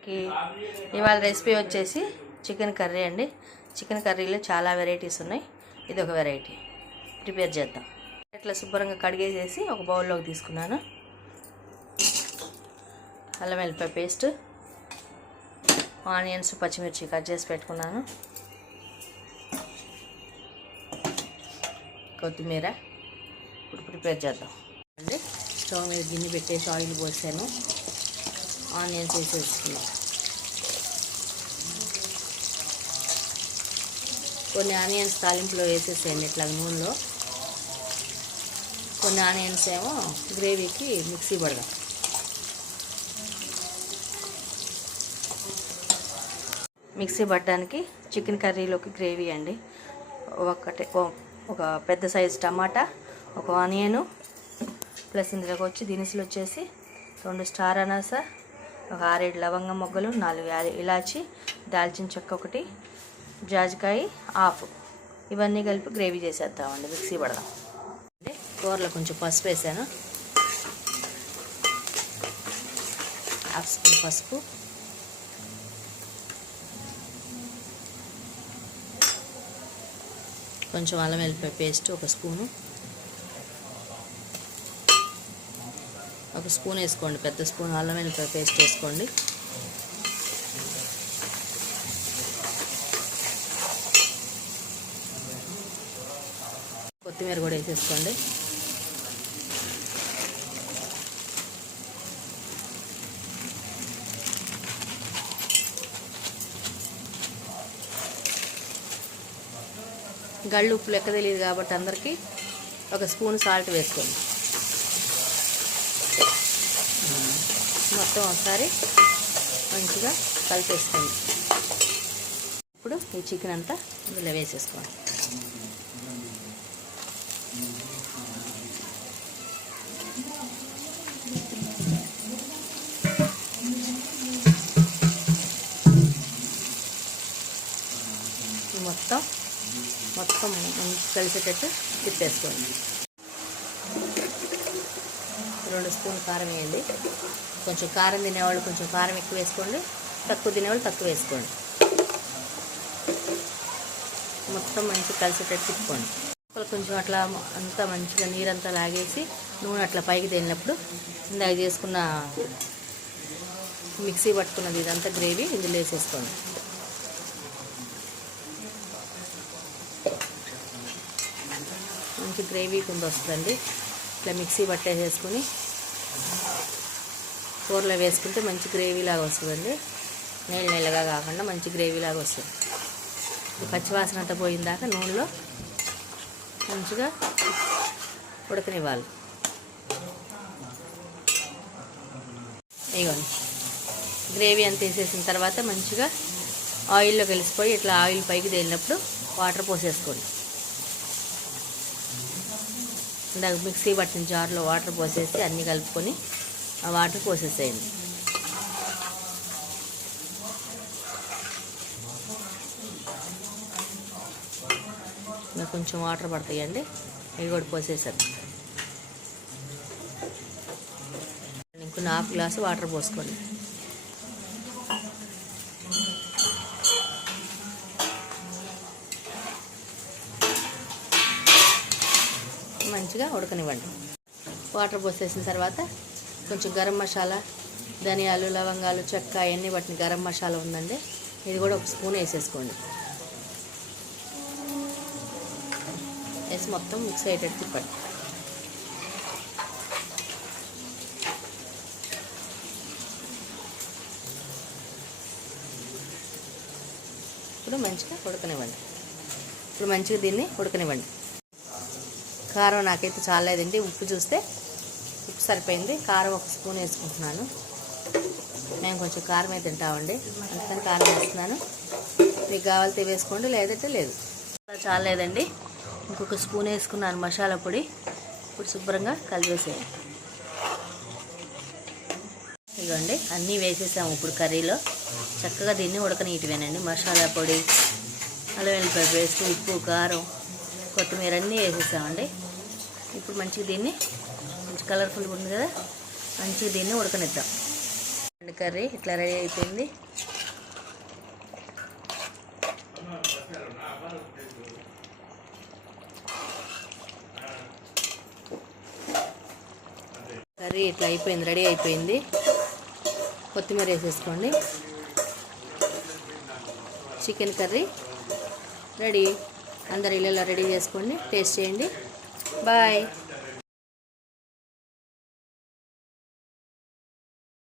అందరికీ ఇవాళ రెసిపీ వచ్చేసి చికెన్ కర్రీ అండి. చికెన్ కర్రీలో చాలా వెరైటీస్ ఉన్నాయి. ఇది ఒక వెరైటీ ప్రిపేర్ చేద్దాం. ఇట్లా శుభ్రంగా కడిగేసేసి ఒక బౌల్లోకి తీసుకున్నాను. అల్లం వెల్లిపాయ పేస్ట్, ఆనియన్స్, పచ్చిమిర్చి కట్ చేసి పెట్టుకున్నాను, కొత్తిమీర. ఇప్పుడు ప్రిపేర్ చేద్దాం అండి. స్టవ్ మీద గిన్నె పెట్టేసి ఆయిల్ పోసాను, ఆనియన్స్ వేసేసుకున్నాం. కొన్ని ఆనియన్స్ తాలింపులో వేసేసేయండి ఇట్లా నూనెలో, కొన్ని ఆనియన్స్ ఏమో గ్రేవీకి మిక్సీ పడదాం. మిక్సీ పట్టడానికి చికెన్ కర్రీలోకి గ్రేవీ అండి. ఒక పెద్ద సైజు టమాటా, ఒక ఆనియను, ప్లస్ ఇందులోకి వచ్చి దినుసులు వచ్చేసి 2 స్టార్ అనాస, ఒక 6-7 లవంగ మొగ్గలు, 4 ఇలాచి, దాల్చిన చెక్క 1, జాజికాయ ఆఫ్, ఇవన్నీ కలిపి గ్రేవీ చేసేద్దామండి. మిక్సీ పడదాం. కూరలో కొంచెం పసుపు వేసాను, 1/2 స్పూన్ పసుపు, కొంచెం అల్లం వెల్లిపాయ పేస్ట్ 1 స్పూను, 1 స్పూన్ వేసుకోండి, పెద్ద స్పూన్ అల్లం వెల్లిపాయ పేస్ట్ వేసుకోండి. కొత్తిమీర కూడా వేసేసుకోండి. గళ్ళు ఉప్పు లెక్క తెలియదు కాబట్టి అందరికీ 1 స్పూన్ సాల్ట్ వేసుకోండి. మొత్తం ఒకసారి మంచిగా కలిపేసుకోండి. ఇప్పుడు ఈ చికెన్ అంతా ఇందులో వేసేసుకోండి. మొత్తం కలిసేటట్టు తిప్పేసుకోండి. 2 స్పూన్లు కారం వేయండి. కొంచెం కారం తినేవాళ్ళు కొంచెం కారం ఎక్కువ వేసుకోండి, తక్కువ తినేవాళ్ళు తక్కువ వేసుకోండి. మొత్తం మంచిగా కలిసేటట్టు తిప్పుకోండి. కొంచెం అట్లా అంతా మంచిగా నీరంతా లాగేసి నూనె అట్లా పైకి తేలినప్పుడు ఇందాక చేసుకున్న మిక్సీ పట్టుకున్నది ఇదంతా గ్రేవీ ఇందులో వేసేసుకోండి. మంచి గ్రేవీ కింద వస్తుందండి. ఇట్లా మిక్సీ పట్టేసేసుకుని కూరలో వేసుకుంటే మంచి గ్రేవీ లాగా వస్తుందండి. నీళ్ళగా కాకుండా మంచి గ్రేవీ లాగా వస్తుంది. పచ్చివాసన అంతా పోయిందాక నూనెలో మంచిగా ఉడకనివ్వాలి. ఇగోండి గ్రేవీ అంతా వేసేసిన తర్వాత మంచిగా ఆయిల్లో కలిసిపోయి ఇట్లా ఆయిల్ పైకి తేలినప్పుడు వాటర్ పోసేసుకోండి. ఇందాక మిక్సీ పట్టిన జార్లో వాటర్ పోసేసి అన్నీ కలుపుకొని ఆ వాటర్ పోసేసేయండి. ఇంకా కొంచెం వాటర్ పడతాయండి, ఇవి కూడా పోసేసారు. ఇంకొన్ని 1/2 గ్లాసు వాటర్ పోసుకోండి. మంచిగా ఉడకనివ్వండి. వాటర్ పోసేసిన తర్వాత కొంచెం గరం మసాలా, ధనియాలు, లవంగాలు, చెక్క అవన్నీ పట్టిన గరం మసాలా ఉందండి, ఇది కూడా 1 స్పూన్ వేసేసుకోండి. వేసి మొత్తం మిక్స్ అయ్యేటట్టు తిప్పండి. ఇప్పుడు మంచిగా ఉడకనివ్వండి. దీన్ని ఉడకనివ్వండి. కారం నాకైతే చాలేదండి. ఉప్పు చూస్తే ఉప్పు సరిపోయింది. కారం 1 స్పూన్ వేసుకుంటున్నాను. మేము కొంచెం కారమే తింటామండి, అందుకని కారం వేస్తున్నాను. మీకు కావాలితే వేసుకోండి, లేదంటే లేదు. చాలేదండి, ఇంకొక స్పూన్ వేసుకున్నాను మసాలా పొడి. ఇప్పుడు శుభ్రంగా కలిపేసేయండి. ఇదిగోండి అన్నీ వేసేసాము. ఇప్పుడు కర్రీలో చక్కగా దీన్ని ఉడకనీయటమేనండి. మసాలా పొడి, అల్లం వెల్లిపాయ పేస్ట్, ఉప్పు, కారం, కొత్తిమీర అన్నీ వేసేసామండి. ఇప్పుడు మంచిగా దీన్ని మంచి కలర్ఫుల్గా ఉంది కదా, మంచిగా దీన్ని ఉడకనిద్దాం. కర్రీ ఇట్లా రెడీ అయిపోయింది. కర్రీ ఇట్లా అయిపోయింది, రెడీ అయిపోయింది. కొత్తిమీర వేసేసుకోండి. Chicken curry ready. అందరు ఇళ్ళలో రెడీ చేసుకోండి, టేస్ట్ చేయండి. బాయ్.